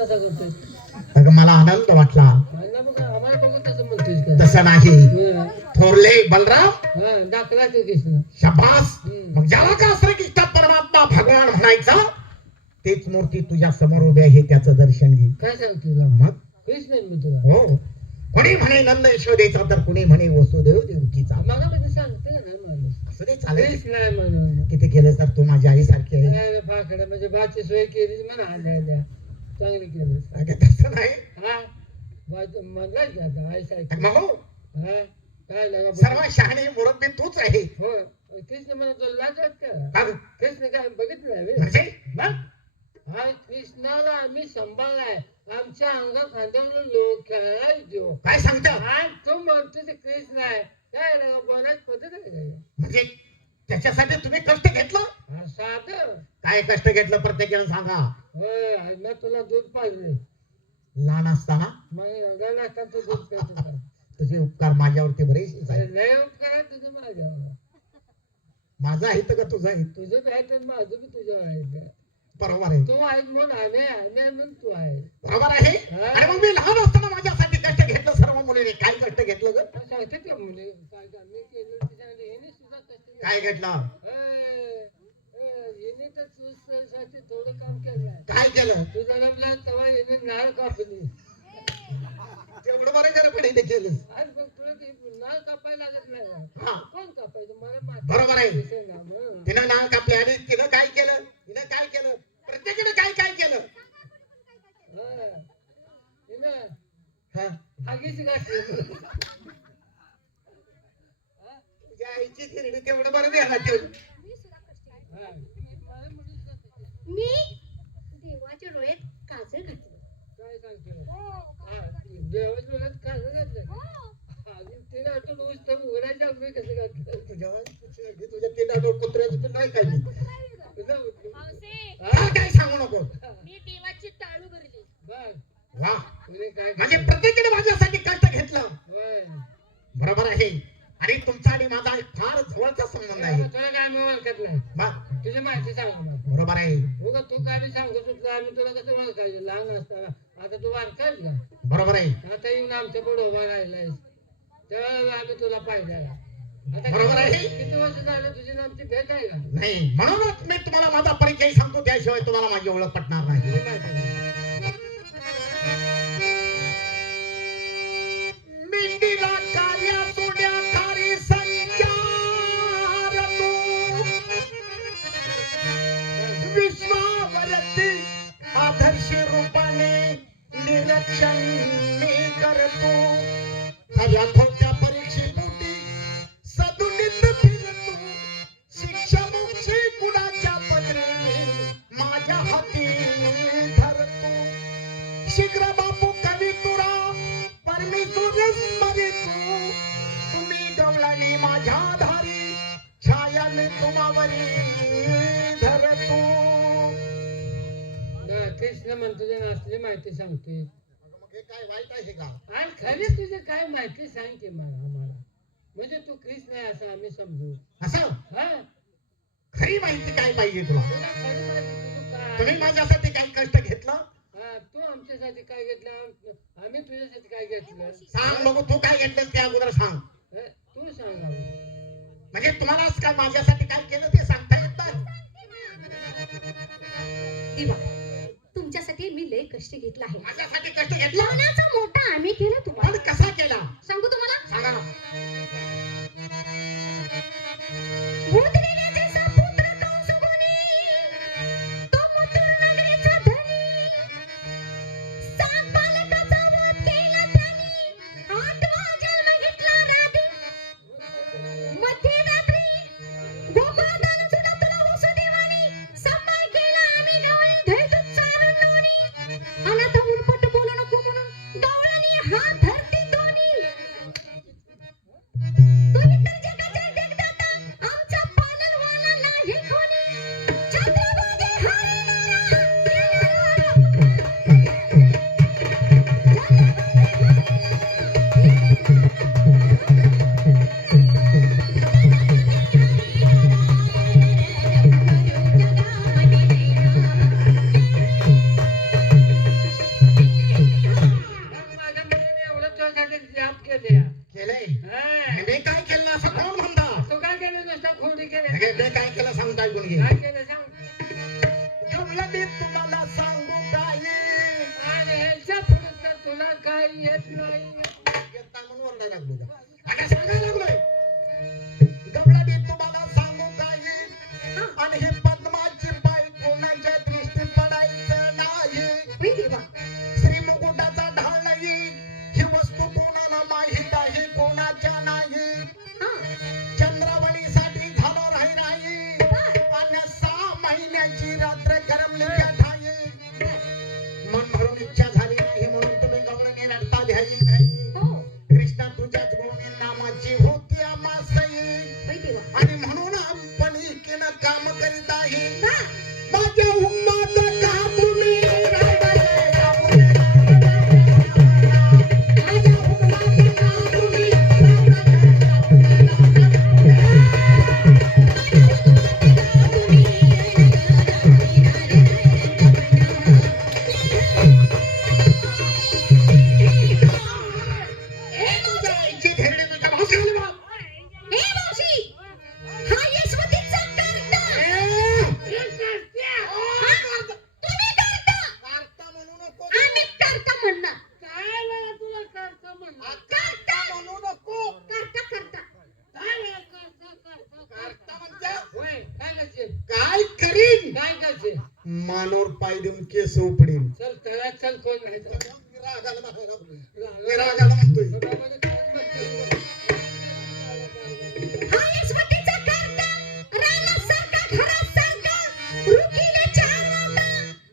तसा करतोय. अगं मला आनंद वाटला. आम्हाला बघून तसं म्हणतोय का? तसं नाही. हं. थोरले बलराम हं, दाखला तो कृष्ण. शाबास. हं. मग ज्याला का श्रीकृष्ण परमात्मा भगवान म्हणायचा तेच मूर्ती तुझ्या समोर उभी आहे, त्याचं दर्शन घे. काय सांगतो तुला? मग कृष्ण आहे मी तुला. हो, कोणी म्हणे नंद यशोदेचा तर कोणी म्हणे वसुदेव देवकीचा. मला म्हणजे सांगते ना माणूस. असं ते चालेल. कृष्ण आहे म्हणून. किती केलं तर तू माझ्या आईसारखी आहे. नाही, फाकडं म्हणजे बाची सोय केली म्हणा आल्या चांगली केली. अगं तसं नाही. हा बाजू म्हणला की आता आई साहेब. मग हो, हा काय लागा सर्व शहाणे मुरब्बी तूच आहे. हो. कृष्ण म्हणा तुला लाज वाटत का? हा? कृष्ण काय बघितलं नाही बे? म्हणजे मग? हा कृष्णाला आम्ही सांभाळलाय. आमच्या अंगा खांद्यावर लोक खेळायला देऊ. काय सांगता? आणि तो म्हणतो ते कृष्ण आहे. काय लागा बोलायची पद्धत आहे का? म्हणजे त्याच्यासाठी तुम्ही कष्ट घेतलं? हा साधं. काय कष्ट घेतलं प्रत्येकाला सांगा. होय मी तुला दूध पाहिजे. लहान असताना मग एवढा लागतात तो दूध पित होता. तुझे उपकार माझ्यावरती बरेच आहे. लय उपकार तुझं माझ्यावर. माझं आहे तर का तुझं आहे? तुझं बी आहे तर माझं बी तुझ्यावर आहे. बरोबर आहे. तू आहेस म्हणून आम्ही म्हणून तू आहे. बरोबर आहे. अरे मग मी लहान असताना माझ्यासाठी कष्ट घेतलं सर्व मुलीने. काय कष्ट घेतलं ग? सांगते का मुली काय का मी केलं ते सांगते हिने सुद्धा कष्ट काय घेतलं? हिने तर तुझ्यासाठी थोडं काम केलं. काय केलं? तू जन्मला तेव्हा हिने नाळ कापली. तेवढं बरं जरा पण इथे केलं. आज बघ तुला ते नाळ कापायला लागत नाही. हा, कोण कापायचं मला माहिती. बरोबर आहे. विषय ना मग. तिनं नाळ कापले आणि तिनं काय केलं? तिनं काय केलं? प्रत्येकाने काय काय केलं? हा. हिनं हा, आगीची घातली. तुझ्या आईची खिरडी तेवढं बरं द्यायला ठेवलं. हा. मला म्हणून सांगते. मी देवाच्या डोळ्यात काजळ घातलं. काय सांगते? हा, देवाच्या डोळ्यात काजळ घातलं. अजून तिने आठवण उचलून उघडायचं आम्ही कसं घातलं. तुझ्या तीन आठवड कुत्र्याची पण नाही काढली. मावशी, हा, काय सांगू नको. मी देवाची टाळू भरली. बघ वा, तुने काय म्हणजे प्रत्येकाने माझ्यासाठी कष्ट घेतलं. होय. बरोबर आहे. आणि तुमचा आणि माझा फार जवळचा संबंध आहे. तुला काय आम्ही ओळखत नाही. मग तुझी माहिती सांग मला. बरोबर आहे. उगा तू काय बी सांगत होता आम्ही तुला कसं ओळखायचं लहान असताना. आता तू वारकायच का? बरोबर आहे. आता येऊन आमच्या पुढे उभा राहिलाय. त्यावेळेला आम्ही तुला पाहिजे. आता बरोबर आहे. किती वर्ष झालं तुझी आणि आमची भेट आहे का? नाही, म्हणूनच मी तुम्हाला माझा परिचय सांगतो, त्याशिवाय तुम्हाला माझी ओळख पटणार नाही. तुझी माहिती नाही. मिंडीला कार्या सोड्या कारी संचार तू विश्वावरती आदर्श रूपाने निरीक्षण मी करतो. खऱ्या खोट्या परीक्षेपोटी सदुनीत फिरतो. शिक्षा मोक्षी कुणाच्या पदरी माझ्या हाती धरतो. शीघ्र बापू कवी तुरा परमेश्वर स्मरितो. तुम्ही गवळणी माझ्या धारी छायाने तुम्हावरी धरतो. ना, कृष्ण म्हणतो जे असली माहिती सांगते. मग हे काय वाईट आहे का? आणि खरी तुझी काय माहिती सांग की मला आम्हाला. म्हणजे तू कृष्ण आहे असं आम्ही समजू. असं हा खरी माहिती काय पाहिजे तुला? तुला खरी माहिती तुझं काय? तुम्ही माझ्यासाठी काय कष्ट घेतलं? हा, तू आमच्यासाठी काय घेतलं? आम्ही तुझ्यासाठी काय घेतलं? सांग बघू, तू काय घेतलं ते अगोदर सांग. हा, तू सांग आम्हाला. म्हणजे तुम्हाला आज काय माझ्यासाठी काय केलं ते सांगता येत नाही. देवा, तुमच्यासाठी मी लय कष्ट घेतला आहे. माझ्यासाठी कष्ट घेतलं लहानाचा मोठा आम्ही केला तुम्हाला. पण कसा केला सांगू तुम्हाला? सांगा. भूत देण्याचा पुत्र कंस कोणी, तो मथुरा नगरीचा धनी. 7 बालकाचा वध केला त्याने, 8वा जन्म घेतला राधी. मध्यरात्री गोकुळात सुद्धा तुला वसुदेवाने सांभाळ केला आम्ही गवळी धैर्य चारून लोणी. अनाथ उरपट बोलू नको म्हणून केलं मी काय केलं सांगता ऐकून घे. काय केलं सांग गवळणी तुम्हाला सांगू काय आणि ह्याच्या पुढे तर तुला काय येत नाही येत नाही म्हणून ओरडायला लागलो का? आता सांगायला लागलोय गवळणी तुम्हाला सांगू काय आणि हे पद्माची बाई कोणाच्या दृष्टी पडायचं नाही. होय देवा. श्री मुकुटाचा ढाळ नाही ही वस्तू कोणाला माहित आहे कोणाच्या नाही. हा. चंद्रावणीसाठी झालो राही नाही आणि 6 महिन्याची रात्र करमली त्या ठाई. मन भरून इच्छा झाली नाही म्हणून तुम्ही गवळणी रडता द्यायची नाही. हो. कृष्णा तुझ्याच गुणी नामाची होती आमासई होय देवा. आणि म्हणून आपण एकीनं काम करीत आहे. हा. माझ्या उम्मात का तुम्ही माझ्या हुकमात का तुम्ही तुझ्या आईची धेरडी तुझ्या भाषेला लाव. हे मावशी, हा यशवंतीचा कर्ता. तुम्ही कर्ता. वार्ता म्हणू नको. आम्ही कर्ता म्हणणार. काय वेळा तुला करता म्हणलं वार्ता म्हणू नको. कर्ता कर्ता. काय वेळा करता वार्ता म्हणते. होय काय करशील काय करीन काय करशील मानवर पाय देऊन केस उपडीन. चल त्याला चल कोण नाही तर. रागाला म्हणतोय. बाबाने काय म्हणतो? हा यशवंतीचा कर्ता. रानासारखा घरासारखा. रुखीने चारवता.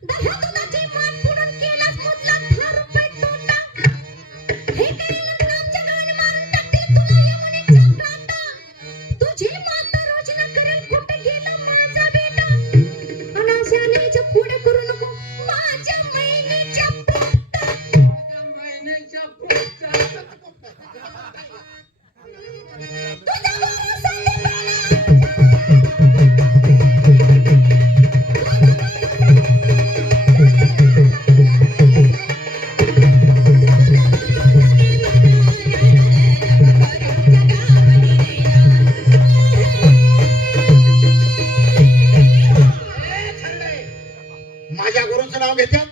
10 दुधाची मान पुढून केलास मुदला 10 रुपये तोटा. हे कळल्यानंतर आमच्या गावाने मारून टाकतील तुला यमुनेच्या काटा. तुझी माता रोजना करेल कुठे गेला माझा बेटा. अनाशानेच्या पुढे करू नको माझ्या महिन्याच्या पोटा. माझ्या महिन्याच्या पुढच्या तुझा भरोसा देवाला. माझ्या गुरुचं नाव घेतात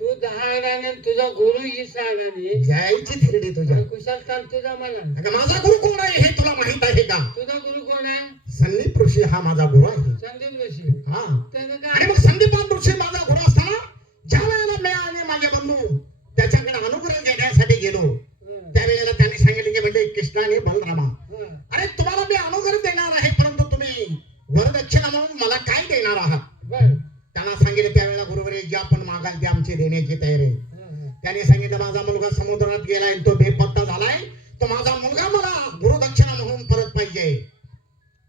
तू 10 अडाने तुझा गुरु ही अडाने जायची थिरडी तुझ्या. कुशाल काल तुझा मला अगं माझा गुरु कोण आहे हे तुला माहित आहे का? तुझा गुरु कोण आहे संदीप ऋषी हा माझा गुरु आहे. संदीप ऋषी हा त्यानं आणि काय मग संदीपान ऋषी माझा गुरु असताना ज्या वेळेला मी आणि माझे बंधू त्याच्याकडे अनुग्रह घेण्यासाठी गेलो हं, त्यावेळेला त्यांनी सांगितले की म्हणजे कृष्णाने बलरामा हं. अरे तुम्हाला मी अनुग्रह देणार आहे परंतु तुम्ही वरदक्षिणा म्हणून मला काय देणार आहात. बर त्यांना सांगितलं त्यावेळेला गुरुवरे जे आपण मागाल ते आमची देण्याची तयारी आहे. हं, त्याने सांगितलं माझा मुलगा समुद्रात गेलाय आणि तो बेपत्ता झालाय तो माझा मुलगा मला गुरुदक्षिणा म्हणून परत पाहिजे.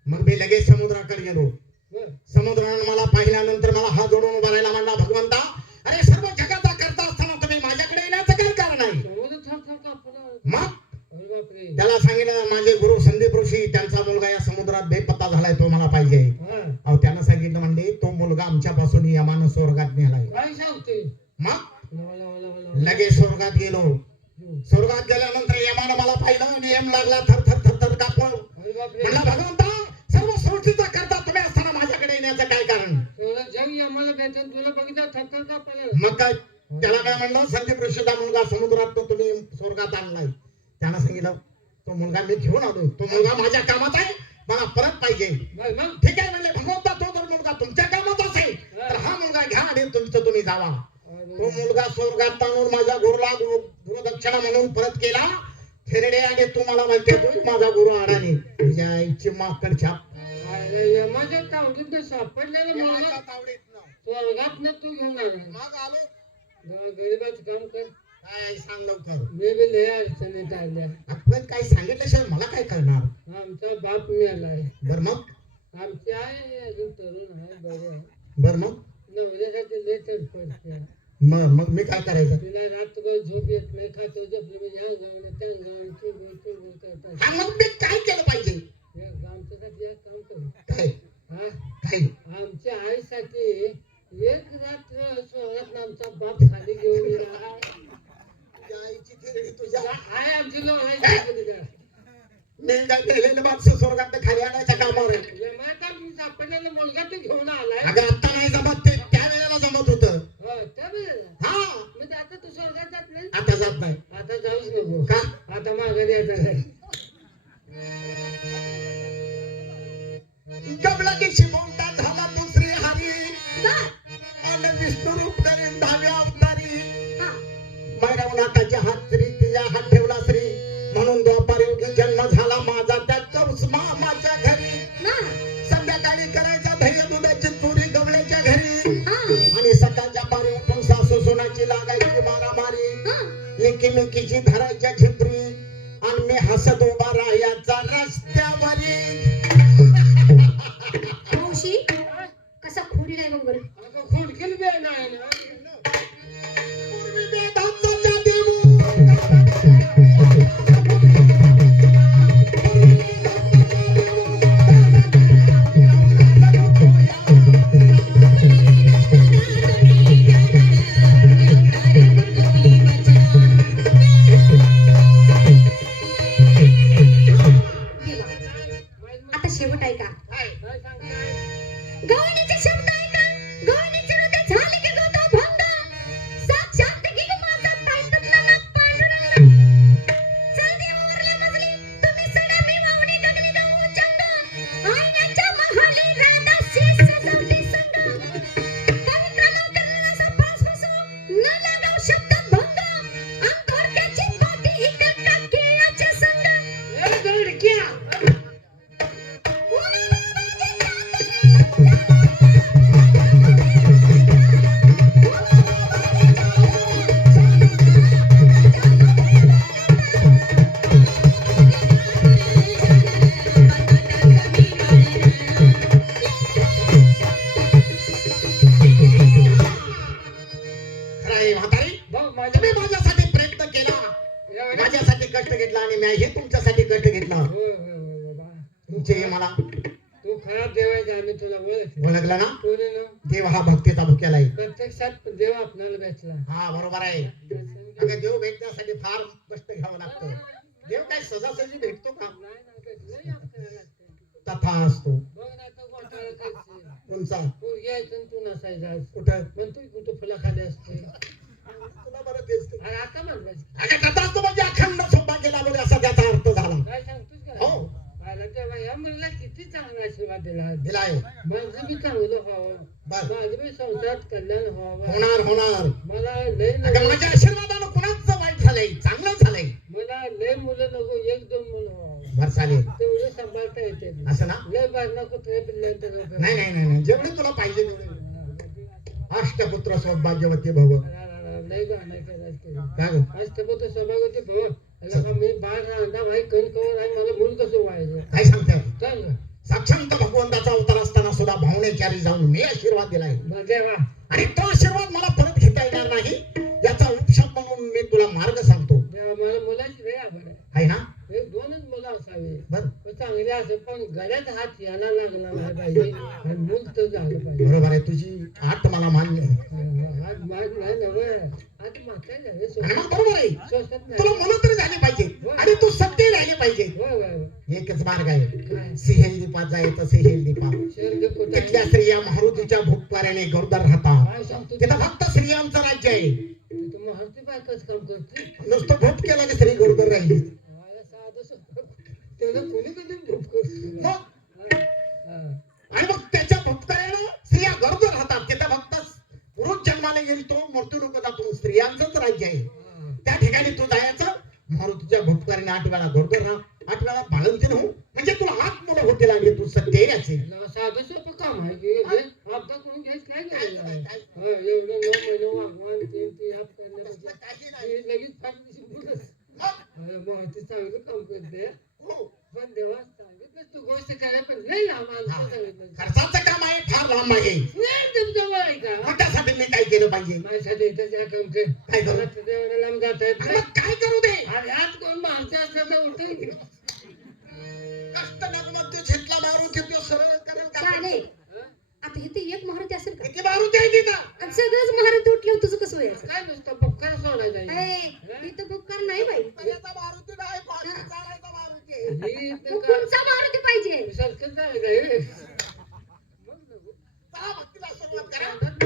मग मी लगेच समुद्राकडे गेलो. बर समुद्रानं मला पाहिल्यानंतर मला हात जोडून उभा राहिला म्हणला भगवंता अरे सर्व जगाचा करता असताना तुम्ही माझ्याकडे येण्याचं काय कारण आहे. समुद्र थर कापला मग अरे बापरे त्याला सांगितलं माझे गुरु संदीप ऋषी त्यांचा मुलगा या समुद्रात बेपत्ता झालाय तो मला पाहिजे. हं. अहो त्यानं सांगितलं म्हणजे तो मुलगा आमच्यापासून यमानं स्वर्गात नेलाय. काय सांगतोय मग लवा, लवा, लवा, लवा. लगेच स्वर्गात गेलो. हं. स्वर्गात गेल्यानंतर यमानं मला पाहिलं आणि यम लागला थर थर थर थर कापण. अरे बापरे म्हणला भगवंता सर्व सृष्टीचा करता तुम्ही असताना माझ्याकडे येण्याचं काय कारण. तेवढं जग आम्हाला भेटून तुला बघितलं थरथर कापला मग काय त्याला काय म्हणलं संदीप ऋषीचा मुलगा समुद्रात तो तुम्ही स्वर्गात आणलाय. त्यानं सांगितलं तो मुलगा मी घेऊन आलोय तो मुलगा माझ्या कामात आहे मला परत पाहिजे. मग ठीक आहे म्हणले भगवंता तो जर मुलगा तुमच्या कामात असेल तर हा मुलगा घ्या आणि तुमचं तुम्ही जावा. तो मुलगा स्वर्गात आणून माझ्या गुरुला गुरुदक्षिणा म्हणून परत केला. थेरडे आणि तू मला माहिती आहे तू माझा गुरु अडाणी तुझ्या आईची माकडच्या माझ्या तावडीत सापडलेलं मुलगा स्वर्गात न तू घेऊन आला गरीबाचं काम कर काय सांग लवकर. मी बी लय अडचणीत आल्या आपण काय सांगितल्याशिवाय मला काय करणार. आमचा बाप मिळालाय बर मग आमची आई अजून तरुण आहे बरे आहे. बर मग नवऱ्यासाठी लय तडफडते मग मी काय करायचं. तिला रात्रभर झोप येत नाही खातो झोपलं म्हणजे ह्या गावाने त्या गावाने ती गोल करतात हा मग मी काय केलं पाहिजे. आमच्यासाठी एक काम कर काय हा काय आमच्या आईसाठी एक रात्र स्वर्गात आमचा बाप खाली घेऊन येणार तुझ्या आईची थेरडी तुझ्या आहे आमची लोक आहे मी काय केलेलं माणसं स्वर्गात खाली आणायच्या कामावर आहे. माता आपल्याला मुलगा तू घेऊन आलाय. अगं आता नाही जमत ते त्यावेळेला जमत होतं. हो, त्यावेळेला. हा म्हणजे आता तू स्वर्गात जात नाही. आता जात नाही. आता जाऊच नको. का? आता माघारी यायचं नाही. गबला दिवशी बोलता झाला तो श्री हरी बर. आणि विष्णू रूप करीन दहाव्या अवतारी. हा. मैरवनाथाच्या हात श्री तिच्या हात ठेवला श्री म्हणून द्वापार योगी जन्म झाला माझा त्या चौस मामाच्या घरी. ना. संध्याकाळी करायचा दह्य दुधाची चोरी गवळ्याच्या घरी हा. आणि सकाळच्या पारी उठून सासू सोनाची लागायची मारामारी. हा. एकीमेकीची धरायच्या झिपरी आणि मी हसत उभा राहायचा रस्त्यावरी. मावशी कसा खोडी नाही बघ बरं. आता खुडकील बी नाही ना. पूर्वी वेदांचा जादू आता शेवट आहे का? काय सांगताय? गवळणीचे शब्द ऐका. गवळणीचे हृदय झाले की गोता भंग. साक्षात गेली माझा पाय तुटला ना पांडुरंग. चल देवावरल्या मजली तुम्ही सडा मी वावणी गगनी जाऊ चंद. आईनाच्या महाली राधा शीस सजवती संग. कवी क्रमांकाला सपास बसू न लागाव शब्द भंग. अंतोडक्याची पाठी इकडका केळाच्या संग. ए गडक्या. खरं म्हातारी बघ तुम्ही माझ्या. माझ्यासाठी प्रयत्न केला एवढं- माझ्यासाठी कष्ट घेतला आणि मी हे तुमच्यासाठी कष्ट घेतला. होय, होय, होय, बाबा. तुमचे हे मला तू खराब देवायचा आम्ही तुला ओळख. ओळखलं ना. कोणी ना देव हा भक्तीचा भुकेला आहे. प्रत्यक्षात देव आपल्याला भेटला. हा बरोबर आहे. अगं देव भेटण्यासाठी फार कष्ट घ्यावं लागतं. देव काय सहजासहजी भेटतो का? नाही ना, भेटलंय आपल्याला लागतं. तथा असतो. बघ ना, तो घोटाळा करायचं. तुमचा तू घ्यायचं आणि तू नसायचा. कुठं म्हणतोय कुठं फुलाखाली असते. तुला बरं तेच ते. अरे आता म्हणलास. अगं तथा असतो म्हणजे अखंड सौभाग्य लाभले असा त्याचा अर्थ झाला. काय सांगतोस का? हो मला तेव्हा या मुलीला किती चांगला आशीर्वाद दिला. दिलाय. माझं बी चांगलं व्हावं. बर माझं बी संसारात कल्याण व्हावं. होणार होणार. मला लय अगं नको. माझ्या आशीर्वादानं कुणाचं वाईट झालंय चांगलं झालंय. मला लय मुलं नको, एक दोन मुलं व्हावं. बर चालेल तेवढे सांभाळता येते. असं ना. लय बाजना कुत्रे पिल्ल्यांचं नको. नाही नाही नाही नाही. जेवढे तुला पाहिजे तेवढे. अष्टपुत्र सौभाग्यवती भव. लय गाणं केलं असतं. काय गं? अष्टपुत्र सौभाग्यवती भव. अला का मी बाळ रांधा भाई कण कवर आहे, मला मूल कसं व्हायचं? काय सांगताय? सांग. साक्षांत भगवंताचा अवतार असताना सुद्धा भावनेचारी जाऊन मी आशीर्वाद दिलाय बरं देवा. आणि तो आशीर्वाद मला परत घेता येणार नाही याचा उपशाप म्हणून मी तुला मार्ग सांगतो. देवा, मला मुलाची लय आवड आहे. आहे ना. एक दोनच मुलं असावे. बर पण चांगले असेल, पण गळ्यात हात यायला लागला नाही पाहिजे आणि मूल तर झालं पाहिजे. बरोबर आहे. तुझी आठ मला मान्य आहे. हात माग नाही नव्हे. हात मागताय ना, हे आणि मग सोसत बरोबर आहे. तुला नाही. मुलं तरी झाली पाहिजे आणि तू सत्य राहिले पाहिजे. होय होय होय. एकच मार्ग आहे. काय? सिहेल दीपात जायचं सिहेल दीपा. शेरडे कुठं तिथल्या आहे? स्त्रिया मारुतीच्या भूकवाऱ्याने गरोदर राहतात. काय सांगतो? तिथं फक्त स्त्रियांचं राज्य आहे. तू महर्ती बायकाच काम करते. नुसतं भूत केलं की स्त्री गरोदर राहिली. मला साधं सोपं. त्याला कोणी कधी भूक करतो? मग हा. आणि मग त्याच्या भूतकाळानं स्त्रिया गरोदर राहतात. तिथं फक्त पुरुष जन्माला येईल तो मृत्यू नको जातो. स्त्रियांचंच राज्य आहे. हा. त्या ठिकाणी तू जायचं. मारुतीच्या भूतकाळाने 8 वेळा गरोदर राहा. 8 वेळा बाळंतीण हो. म्हणजे तुला 8 मुलं होतील आणि तू सत्य असेल. साधं सोपं काम आहे की हे अपघात करून घ्यायचं काय गरज आहे? हा, एवढं 9 महिने वागवान ते हात करण्यापेक्षा हे लगेच 5 दिवशी मुलंच. अरे महर्ती चांगलं काम करते. हो. पण देवा सांगितलं तू गोष्ट करायला, पण नाही लांब आमचं सांगितलं. खर्चाचं काम आहे फार लांब आहे. नाही तुमचं वय का? मग त्यासाठी मी काय केलं पाहिजे? माझ्यासाठी इथं ज्या काम कर. काय करू? मला तिथे एवढं लांब जाता येत आणि नाही. मग काय करू दे? आणि आज कोण माणसं असलं तर उठून घे. कष्ट नको मग ते झेटला मारुती तो सरळ करेल का? चाले. हा? आता इथे एक महारथी असेल का? किती मारुती आहे तिथं? आणि सगळंच महारथी उठल्यावर तुझं कसं व्हायचं? काय नुसतं पक्का सोडायचा आहे. ए, इथं बुक्कार नाही बाई. त्याचा मारुती नाही, पाणी चालायचा मारुती आहे. ही मग इथं का- कोणचा महारथी पाहिजे? सरकत आहे का हे? आता भक्तीला सुरुवात करा आता